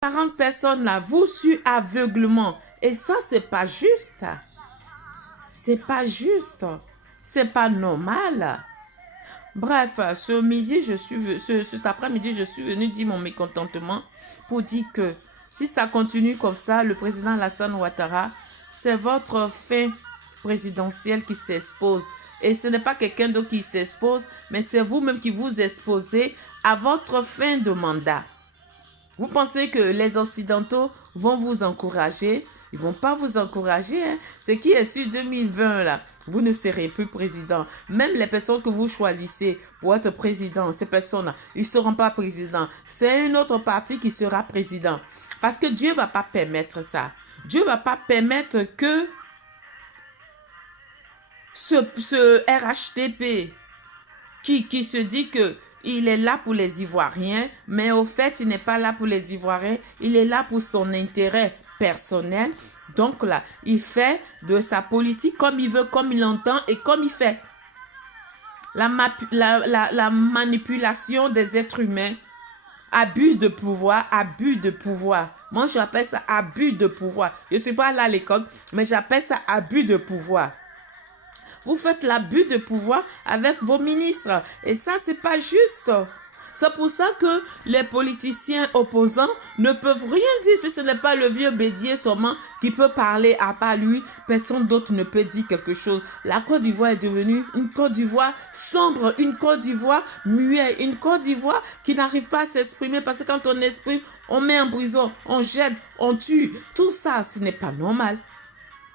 40 personnes là vous suivent aveuglement. Et ça, c'est pas juste. C'est pas juste. C'est pas normal. Bref, cet après-midi, je suis venu dire mon mécontentement pour dire que si ça continue comme ça, le président Alassane Ouattara, c'est votre fin présidentielle qui s'expose. Et ce n'est pas quelqu'un d'autre qui s'expose, mais c'est vous-même qui vous exposez à votre fin de mandat. Vous pensez que les Occidentaux vont vous encourager? Ils ne vont pas vous encourager. Hein? Ce qui est sur 2020, là, vous ne serez plus président. Même les personnes que vous choisissez pour être président, ces personnes-là, ils ne seront pas présidents. C'est un autre parti qui sera président. Parce que Dieu ne va pas permettre ça. Dieu ne va pas permettre que ce RHDP qui se dit que il est là pour les Ivoiriens, mais au fait, il n'est pas là pour les Ivoiriens, il est là pour son intérêt personnel. Donc là, il fait de sa politique comme il veut, comme il entend et comme il fait. La manipulation des êtres humains, abus de pouvoir, abus de pouvoir. Moi, j'appelle ça abus de pouvoir. Je ne suis pas là à l'école, mais j'appelle ça abus de pouvoir. Vous faites l'abus de pouvoir avec vos ministres. Et ça, c'est pas juste. C'est pour ça que les politiciens opposants ne peuvent rien dire si ce n'est pas le vieux Bédier seulement qui peut parler. À part lui, personne d'autre ne peut dire quelque chose. La Côte d'Ivoire est devenue une Côte d'Ivoire sombre, une Côte d'Ivoire muette, une Côte d'Ivoire qui n'arrive pas à s'exprimer parce que quand on exprime, on met en prison, on jette, on tue. Tout ça, ce n'est pas normal.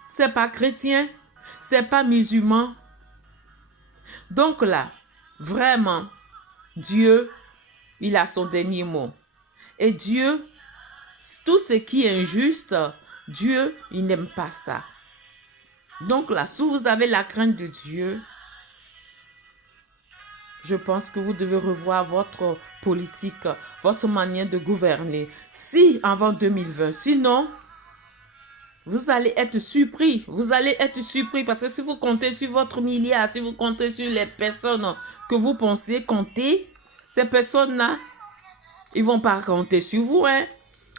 C'est pas chrétien. C'est pas musulman. Donc là, vraiment, Dieu, il a son dernier mot. Et Dieu, tout ce qui est injuste, Dieu, il n'aime pas ça. Donc là, si vous avez la crainte de Dieu, je pense que vous devez revoir votre politique, votre manière de gouverner. Si avant 2020, sinon, vous allez être surpris. Vous allez être surpris parce que si vous comptez sur votre milliard, si vous comptez sur les personnes que vous pensez compter, ces personnes-là, ils ne vont pas compter sur vous. Hein.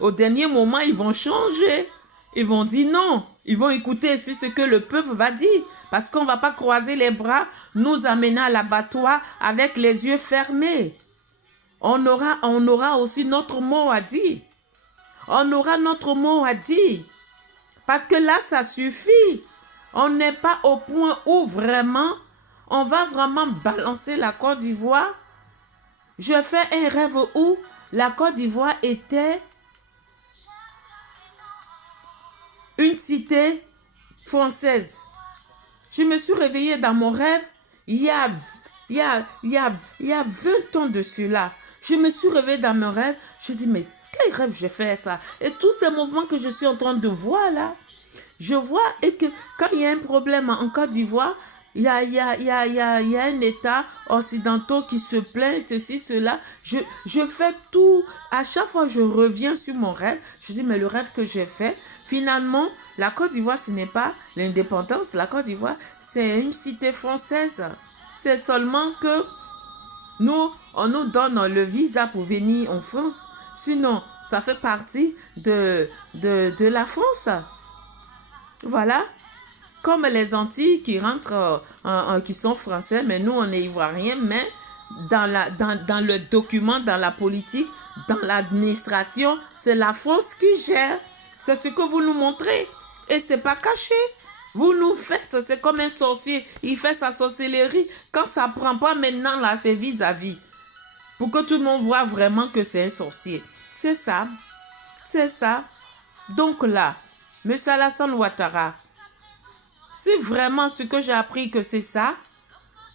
Au dernier moment, ils vont changer. Ils vont dire non. Ils vont écouter sur ce que le peuple va dire. Parce qu'on ne va pas croiser les bras, nous amener à l'abattoir avec les yeux fermés. On aura aussi notre mot à dire. On aura notre mot à dire. Parce que là, ça suffit. On n'est pas au point où vraiment, on va vraiment balancer la Côte d'Ivoire. Je fais un rêve où la Côte d'Ivoire était une cité française. Je me suis réveillée dans mon rêve il y a 20 ans de cela. Je me suis réveillée dans mon rêve. Je dis, mais quel rêve j'ai fait ça? Et tous ces mouvements que je suis en train de voir là, je vois et que quand il y a un problème en Côte d'Ivoire, il y a un État occidental qui se plaint, ceci, cela. Je fais tout. À chaque fois, je reviens sur mon rêve. Je dis, mais le rêve que j'ai fait, finalement, la Côte d'Ivoire, ce n'est pas l'indépendance. La Côte d'Ivoire, c'est une cité française. C'est seulement que on nous donne le visa pour venir en France. Sinon, ça fait partie de la France. Voilà. Comme les Antilles qui rentrent, qui sont français, mais nous, on est ivoiriens, mais dans le document, dans la politique, dans l'administration, c'est la France qui gère. C'est ce que vous nous montrez. Et c'est pas caché. Vous nous faites, c'est comme un sorcier. Il fait sa sorcellerie. Quand ça prend pas maintenant, là, c'est vis-à-vis. Pour que tout le monde voit vraiment que c'est un sorcier. C'est ça. C'est ça. Donc là, M. Alassane Ouattara, c'est vraiment ce que j'ai appris que c'est ça,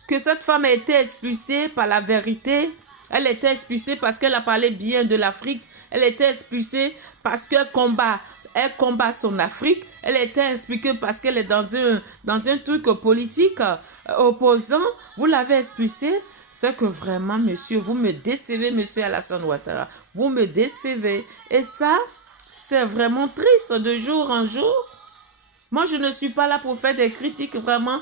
que cette femme a été expulsée par la vérité. Elle était expulsée parce qu'elle a parlé bien de l'Afrique. Elle était expulsée parce qu'elle combat son Afrique. Elle était expulsée parce qu'elle est dans un truc politique opposant. Vous l'avez expulsée. C'est que vraiment, monsieur, vous me décevez, monsieur Alassane Ouattara. Vous me décevez. Et ça, c'est vraiment triste de jour en jour. Moi, je ne suis pas là pour faire des critiques, vraiment.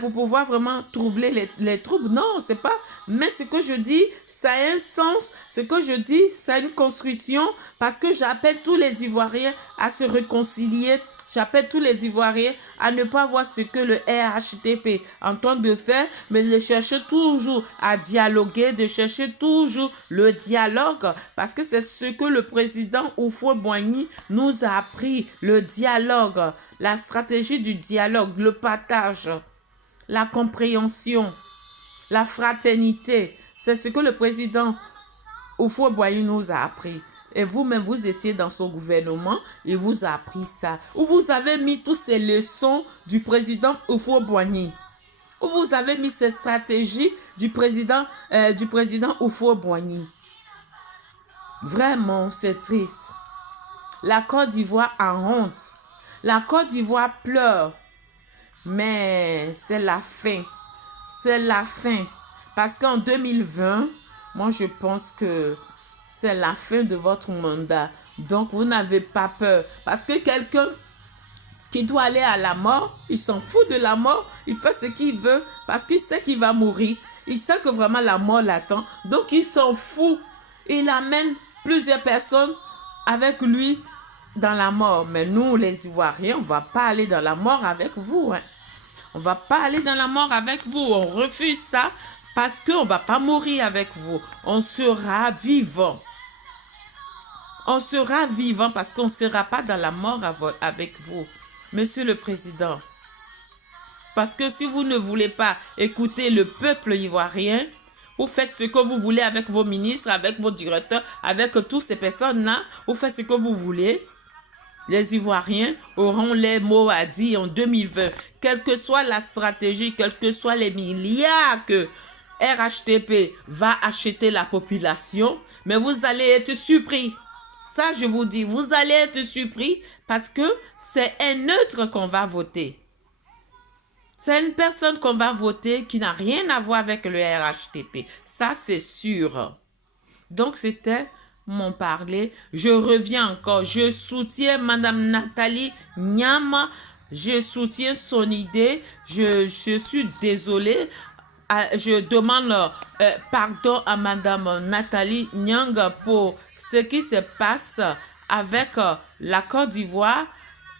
pour pouvoir vraiment troubler les troubles. Non, c'est pas. Mais ce que je dis, ça a un sens. Ce que je dis, ça a une construction parce que j'appelle tous les Ivoiriens à se réconcilier. J'appelle tous les Ivoiriens à ne pas voir ce que le RHTP est en train de faire, mais de chercher toujours à dialoguer, de chercher toujours le dialogue, parce que c'est ce que le président Houphouët-Boigny nous a appris, le dialogue, la stratégie du dialogue, le partage, la compréhension, la fraternité. C'est ce que le président Houphouët-Boigny nous a appris. Et vous-même, vous étiez dans son gouvernement et vous a appris ça. Où vous avez mis toutes ces leçons du président Houphouët-Boigny. Où vous avez mis ces stratégies du président Houphouët-Boigny. Vraiment, c'est triste. La Côte d'Ivoire a honte. La Côte d'Ivoire pleure. Mais c'est la fin. C'est la fin. Parce qu'en 2020, moi je pense que c'est la fin de votre mandat. Donc, vous n'avez pas peur. Parce que quelqu'un qui doit aller à la mort, il s'en fout de la mort. Il fait ce qu'il veut parce qu'il sait qu'il va mourir. Il sait que vraiment la mort l'attend. Donc, il s'en fout. Il amène plusieurs personnes avec lui dans la mort. Mais nous, les Ivoiriens, on ne va pas aller dans la mort avec vous. Hein. On ne va pas aller dans la mort avec vous. On refuse ça. Parce qu'on ne va pas mourir avec vous. On sera vivant. On sera vivant parce qu'on ne sera pas dans la mort avec vous. Monsieur le Président. Parce que si vous ne voulez pas écouter le peuple ivoirien, vous faites ce que vous voulez avec vos ministres, avec vos directeurs, avec toutes ces personnes-là. Vous faites ce que vous voulez. Les Ivoiriens auront les mots à dire en 2020. Quelle que soit la stratégie, quels que soient les milliards que RHTP va acheter la population, mais vous allez être surpris. Ça, je vous dis, vous allez être surpris parce que c'est un neutre qu'on va voter. C'est une personne qu'on va voter qui n'a rien à voir avec le RHTP. Ça, c'est sûr. Donc, c'était mon parler. Je reviens encore. Je soutiens Madame Nathalie Nyama. Je soutiens son idée. Je suis désolée. Je demande pardon à Madame Nathalie Nyanga pour ce qui se passe avec la Côte d'Ivoire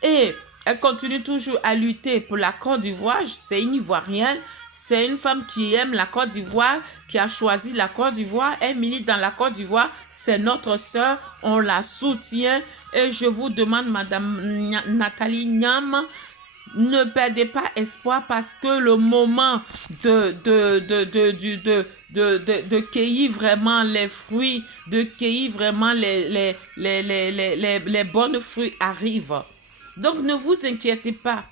et elle continue toujours à lutter pour la Côte d'Ivoire. C'est une Ivoirienne, c'est une femme qui aime la Côte d'Ivoire, qui a choisi la Côte d'Ivoire. Elle milite dans la Côte d'Ivoire, c'est notre sœur, on la soutient et je vous demande Madame Nathalie Nyama, ne perdez pas espoir parce que le moment de cueillir vraiment les fruits, de cueillir vraiment les bons fruits arrive. Donc ne vous inquiétez pas.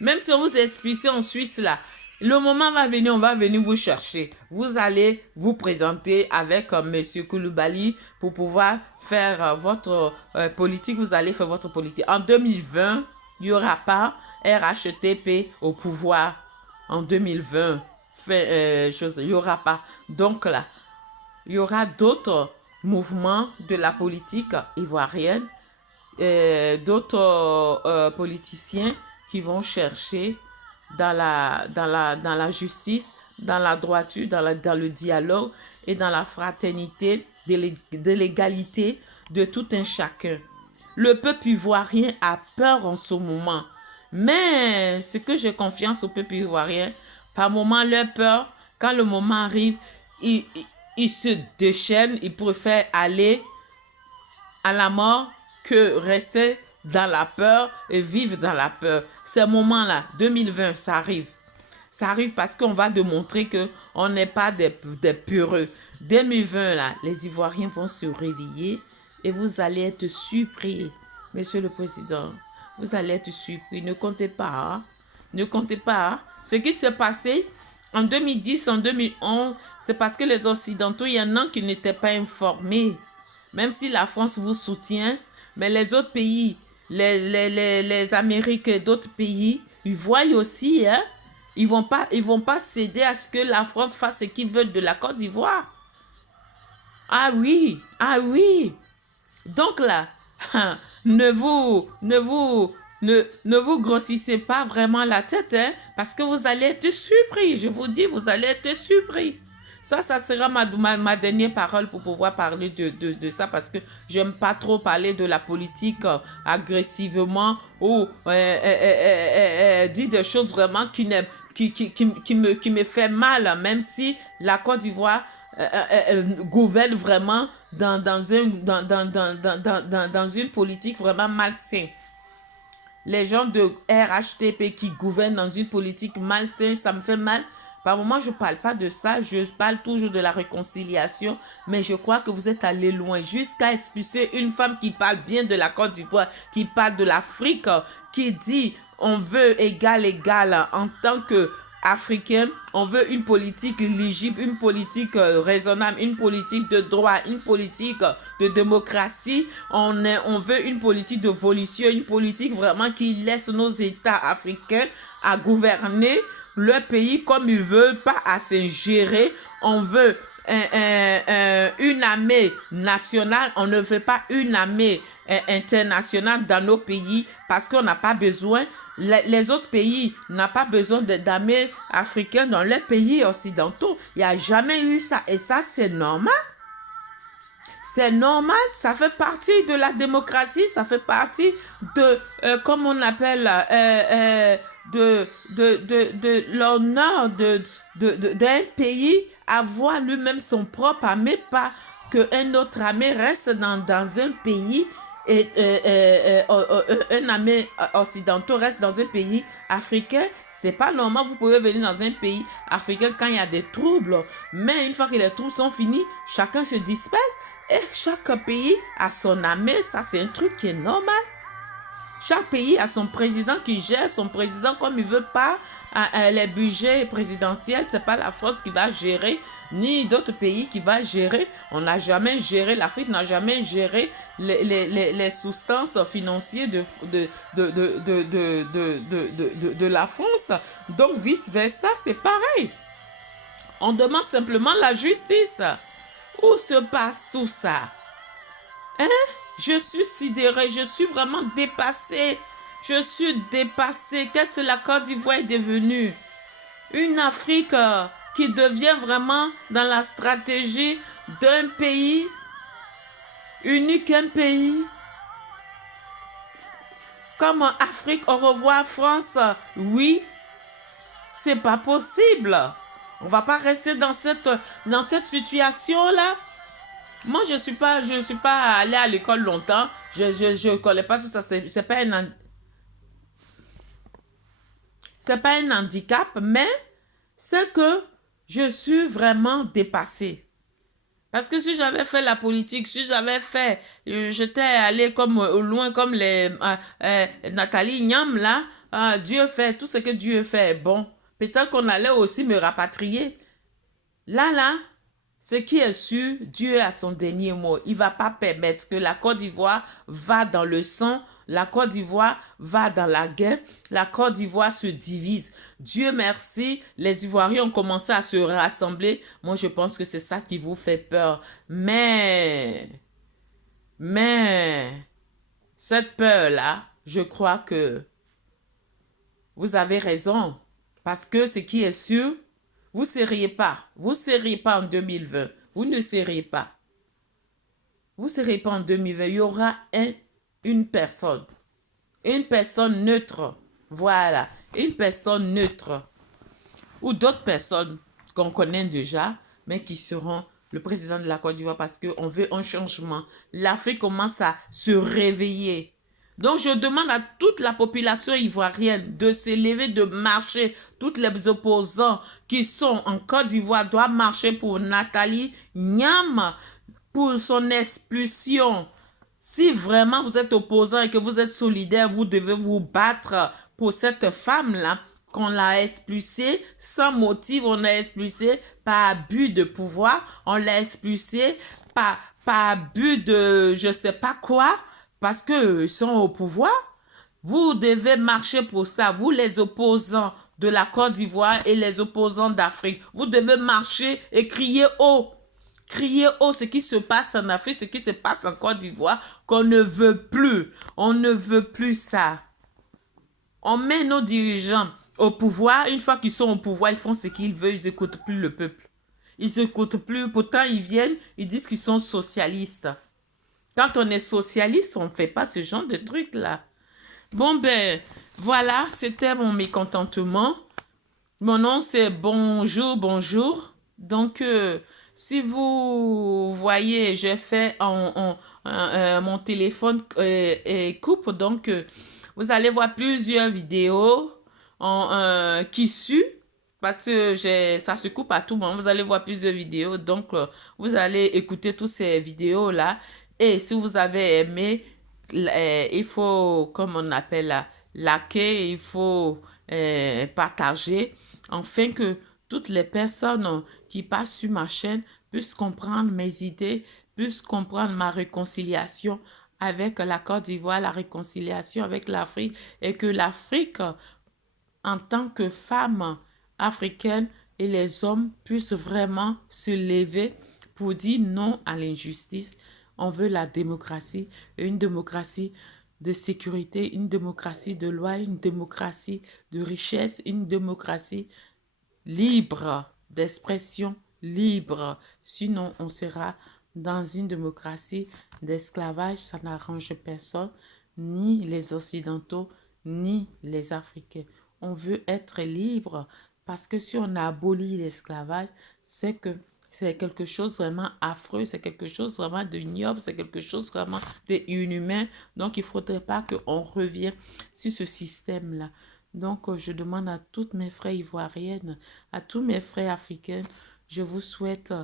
Même si on vous expulse en Suisse là, le moment va venir, on va venir vous chercher. Vous allez vous présenter avec Monsieur Koulibaly pour pouvoir faire votre politique. Vous allez faire votre politique. En 2020, il n'y aura pas RHTP au pouvoir. En 2020, il n'y aura pas. Donc là, il y aura d'autres mouvements de la politique ivoirienne, d'autres politiciens qui vont chercher dans la justice, dans la droiture, dans le dialogue et dans la fraternité, de l'égalité de tout un chacun. Le peuple ivoirien a peur en ce moment. Mais ce que j'ai confiance au peuple ivoirien, par moment, leur peur, quand le moment arrive, ils se déchaînent, ils préfèrent aller à la mort que rester dans la peur et vivre dans la peur. Ces moments-là, 2020, ça arrive. Ça arrive parce qu'on va démontrer qu'on n'est pas des peureux. 2020, là, les Ivoiriens vont se réveiller et vous allez être surpris, Monsieur le Président. Vous allez être surpris. Ne comptez pas. Hein? Ne comptez pas. Hein? Ce qui s'est passé en 2010, en 2011, c'est parce que les Occidentaux, il y en a qui n'étaient pas informés. Même si la France vous soutient, mais les autres pays, les Amériques et d'autres pays, ils voient aussi, hein? Ils vont pas céder à ce que la France fasse ce qu'ils veulent de la Côte d'Ivoire. Ah oui, ah oui. Donc là, ne vous ne vous grossissez pas vraiment la tête, hein, parce que vous allez être surpris. Je vous dis, vous allez être surpris. Ça sera ma dernière parole pour pouvoir parler de ça, parce que j'aime pas trop parler de la politique agressivement ou dire des choses vraiment qui me fait mal, même si la Côte d'Ivoire gouverne vraiment dans une politique vraiment malsaine. Les gens de RHTP qui gouvernent dans une politique malsaine, ça me fait mal. Par moment, je ne parle pas de ça, je parle toujours de la réconciliation, mais je crois que vous êtes allé loin jusqu'à expulser une femme qui parle bien de la Côte d'Ivoire, qui parle de l'Afrique, qui dit on veut égal en tant que africain, on veut une politique éligible, une politique raisonnable, une politique de droit, une politique de démocratie. On veut une politique d'évolution, une politique vraiment qui laisse nos États africains à gouverner leur pays comme ils veulent, pas à s'ingérer. On veut une armée nationale, on ne veut pas une armée internationale dans nos pays parce qu'on n'a pas besoin. Les autres pays n'ont pas besoin d'armées africaines dans leurs pays occidentaux. Il n'y a jamais eu ça. Et ça, c'est normal. C'est normal. Ça fait partie de la démocratie. Ça fait partie de, comme on appelle, de l'honneur d'un pays avoir lui-même son propre armée, pas qu'un autre armée reste dans un pays et un armée occidental reste dans un pays africain. C'est pas normal. Vous pouvez venir dans un pays africain quand il y a des troubles, mais une fois que les troubles sont finis, chacun se disperse et chaque pays a son armée. Ça, c'est un truc qui est normal. Chaque pays a son président qui gère son président comme il veut, pas les budgets présidentiels. C'est pas la France qui va gérer, ni d'autres pays qui va gérer. On n'a jamais géré, l'Afrique n'a jamais géré les substances financières de la France. Donc, vice-versa, c'est pareil. On demande simplement la justice. Où se passe tout ça? Hein? Je suis sidérée, je suis vraiment dépassée. Je suis dépassée. Qu'est-ce que la Côte d'Ivoire est devenue? Une Afrique qui devient vraiment dans la stratégie d'un pays, unique un pays. Comme Afrique, au revoir France. Oui, c'est pas possible. On va pas rester dans cette situation-là. Moi, je suis pas allée à l'école longtemps. Je connais pas tout ça. C'est pas un handicap, mais c'est que je suis vraiment dépassée. Parce que si j'avais fait la politique, si j'avais fait, j'étais allée comme au loin comme les Nathalie Nyam là. Dieu fait tout ce que Dieu fait est bon. Peut-être qu'on allait aussi me rapatrier. Là. Ce qui est sûr, Dieu a son dernier mot. Il ne va pas permettre que la Côte d'Ivoire va dans le sang, la Côte d'Ivoire va dans la guerre, la Côte d'Ivoire se divise. Dieu merci, les Ivoiriens ont commencé à se rassembler. Moi, je pense que c'est ça qui vous fait peur. Mais, cette peur-là, je crois que vous avez raison. Parce que ce qui est sûr, vous ne seriez pas en 2020. Vous ne seriez pas. Vous ne serez pas en 2020. Il y aura une personne neutre. Voilà, une personne neutre. Ou d'autres personnes qu'on connaît déjà, mais qui seront le président de la Côte d'Ivoire parce qu'on veut un changement. L'Afrique commence à se réveiller. Donc, je demande à toute la population ivoirienne de se lever, de marcher. Tous les opposants qui sont en Côte d'Ivoire doivent marcher pour Nathalie Nyam, pour son expulsion. Si vraiment vous êtes opposant et que vous êtes solidaire, vous devez vous battre pour cette femme-là qu'on l'a expulsée sans motif. On l'a expulsée par abus de pouvoir. On l'a expulsée par abus de je sais pas quoi. Parce qu'ils sont au pouvoir, vous devez marcher pour ça. Vous, les opposants de la Côte d'Ivoire et les opposants d'Afrique, vous devez marcher et crier haut. Crier haut ce qui se passe en Afrique, ce qui se passe en Côte d'Ivoire, qu'on ne veut plus. On ne veut plus ça. On met nos dirigeants au pouvoir. Une fois qu'ils sont au pouvoir, ils font ce qu'ils veulent. Ils n'écoutent plus le peuple. Ils n'écoutent plus. Pourtant, ils viennent, ils disent qu'ils sont socialistes. Quand on est socialiste, on ne fait pas ce genre de trucs-là. Bon, ben, voilà, c'était mon mécontentement. Mon nom, c'est Bonjour, bonjour. Donc, si vous voyez, j'ai fait mon téléphone coupe. Donc, vous allez voir plusieurs vidéos qui suent. Parce que ça se coupe à tout moment. Vous allez voir plusieurs vidéos. Donc, vous allez écouter toutes ces vidéos-là. Et si vous avez aimé, il faut, comme on appelle là, liker, il faut partager, afin que toutes les personnes qui passent sur ma chaîne puissent comprendre mes idées, puissent comprendre ma réconciliation avec la Côte d'Ivoire, la réconciliation avec l'Afrique, et que l'Afrique, en tant que femme africaine, et les hommes puissent vraiment se lever pour dire non à l'injustice. On veut la démocratie, une démocratie de sécurité, une démocratie de loi, une démocratie de richesse, une démocratie libre d'expression, libre. Sinon, on sera dans une démocratie d'esclavage. Ça n'arrange personne, ni les Occidentaux, ni les Africains. On veut être libre parce que si on abolit l'esclavage, c'est que c'est quelque chose vraiment affreux, c'est quelque chose vraiment de ignoble, c'est quelque chose vraiment d'inhumain. Donc, il ne faudrait pas qu'on revienne sur ce système-là. Donc, je demande à toutes mes frères ivoiriennes, à tous mes frères africains, je vous souhaite,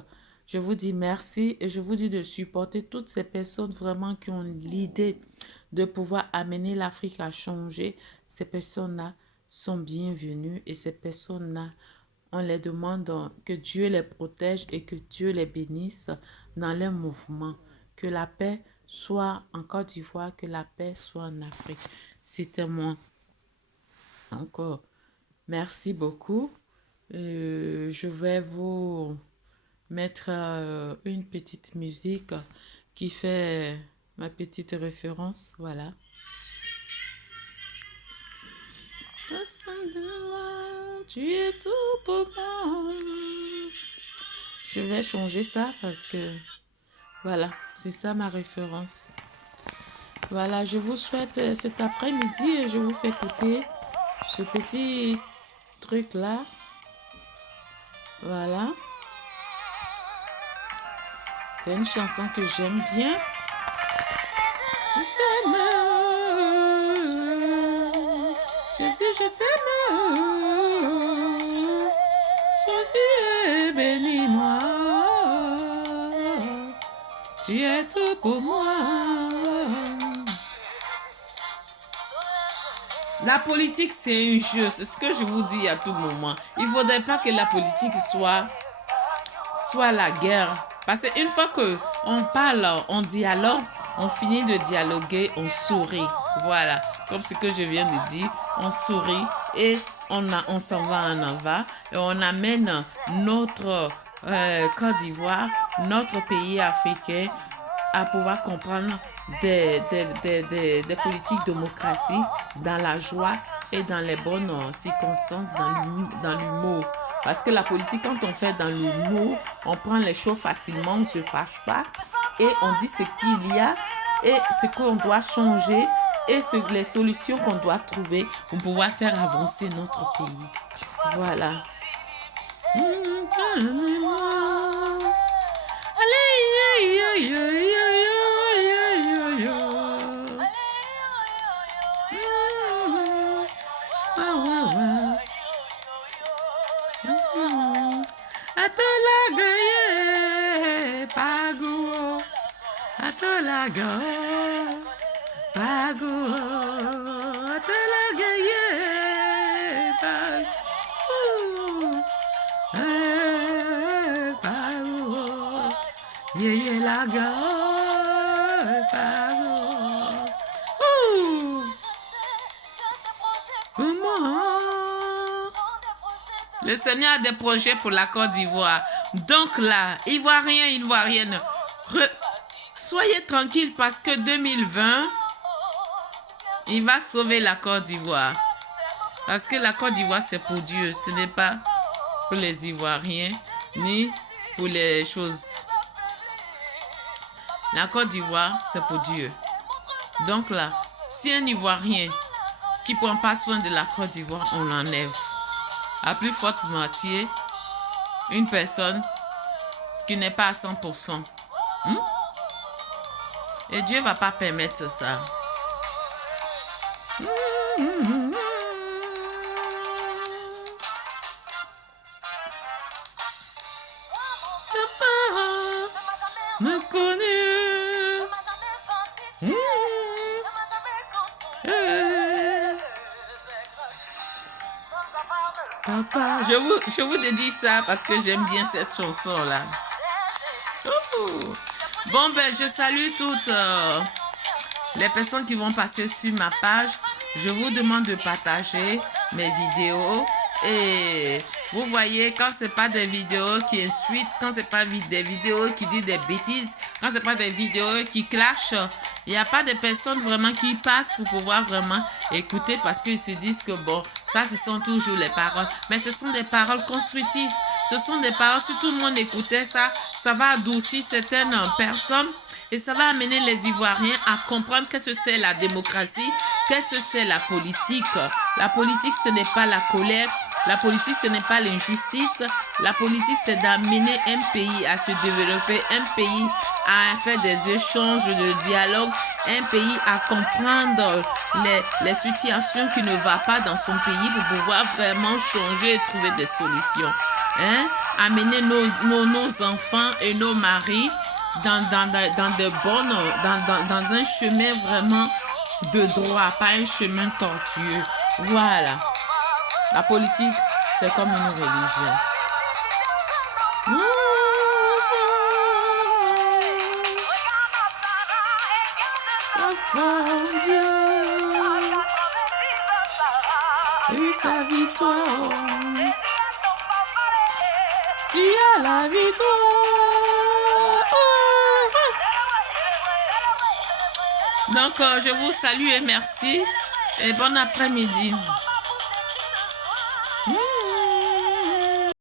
je vous dis merci et je vous dis de supporter toutes ces personnes vraiment qui ont l'idée de pouvoir amener l'Afrique à changer. Ces personnes-là sont bienvenues et ces personnes-là, on les demande que Dieu les protège et que Dieu les bénisse dans leurs mouvements. Que la paix soit en Côte d'Ivoire, que la paix soit en Afrique. C'était moi. Encore, merci beaucoup. Je vais vous mettre une petite musique qui fait ma petite référence. Voilà. Tu es tout pour moi. Je vais changer ça parce que voilà, c'est ça ma référence. Voilà, je vous souhaite cet après-midi et je vous fais écouter ce petit truc-là. Voilà. C'est une chanson que j'aime bien. Je t'aime. Jésus, je t'aime. Jésus, bénis-moi. Tu es tout pour moi. La politique, c'est un jeu. C'est ce que je vous dis à tout moment. Il ne faudrait pas que la politique soit la guerre. Parce qu'une fois qu'on parle, on dialogue, on finit de dialoguer, on sourit. Voilà. Comme ce que je viens de dire, on sourit et on s'en va en avant. Et on amène notre Côte d'Ivoire, notre pays africain, à pouvoir comprendre des politiques de démocratie dans la joie et dans les bonnes circonstances, dans l'humour. Parce que la politique, quand on fait dans l'humour, on prend les choses facilement, on ne se fâche pas et on dit ce qu'il y a et ce qu'on doit changer et les solutions qu'on doit trouver pour pouvoir faire avancer notre pays. Voilà. Atolagaye pago, atolaga pago, atolagaye pago, yeye laga pago. Le Seigneur a des projets pour la Côte d'Ivoire. Donc là, Ivoiriens, Ivoiriennes, soyez tranquilles parce que 2020, il va sauver la Côte d'Ivoire. Parce que la Côte d'Ivoire, c'est pour Dieu. Ce n'est pas pour les Ivoiriens, ni pour les choses. La Côte d'Ivoire, c'est pour Dieu. Donc là, si un Ivoirien qui ne prend pas soin de la Côte d'Ivoire, on l'enlève. À plus forte moitié, une personne qui n'est pas à 100%. Et Dieu ne va pas permettre ça. Me connais. Papa, je vous dédie ça parce que j'aime bien cette chanson-là. Oh. Bon, ben, je salue toutes les personnes qui vont passer sur ma page. Je vous demande de partager mes vidéos. Et vous voyez, quand c'est pas des vidéos qui insultent, quand c'est pas des vidéos qui disent des bêtises, quand c'est pas des vidéos qui clashent, il n'y a pas de personnes vraiment qui passent pour pouvoir vraiment écouter parce qu'ils se disent que bon, ça ce sont toujours les paroles. Mais ce sont des paroles constructives. Ce sont des paroles, si tout le monde écoutait ça, ça va adoucir certaines personnes. Et ça va amener les Ivoiriens à comprendre qu'est-ce que c'est la démocratie, qu'est-ce que c'est la politique. La politique, ce n'est pas la colère. La politique, ce n'est pas l'injustice. La politique, c'est d'amener un pays à se développer, un pays à faire des échanges de dialogue, un pays à comprendre les situations qui ne vont pas dans son pays pour pouvoir vraiment changer et trouver des solutions. Amener nos enfants et nos maris dans un chemin vraiment de droit, pas un chemin tortueux. Voilà. La politique, c'est comme une religion. Enfant Dieu, et sa victoire. Tu as la victoire. Donc, je vous salue et merci. Et bon après-midi.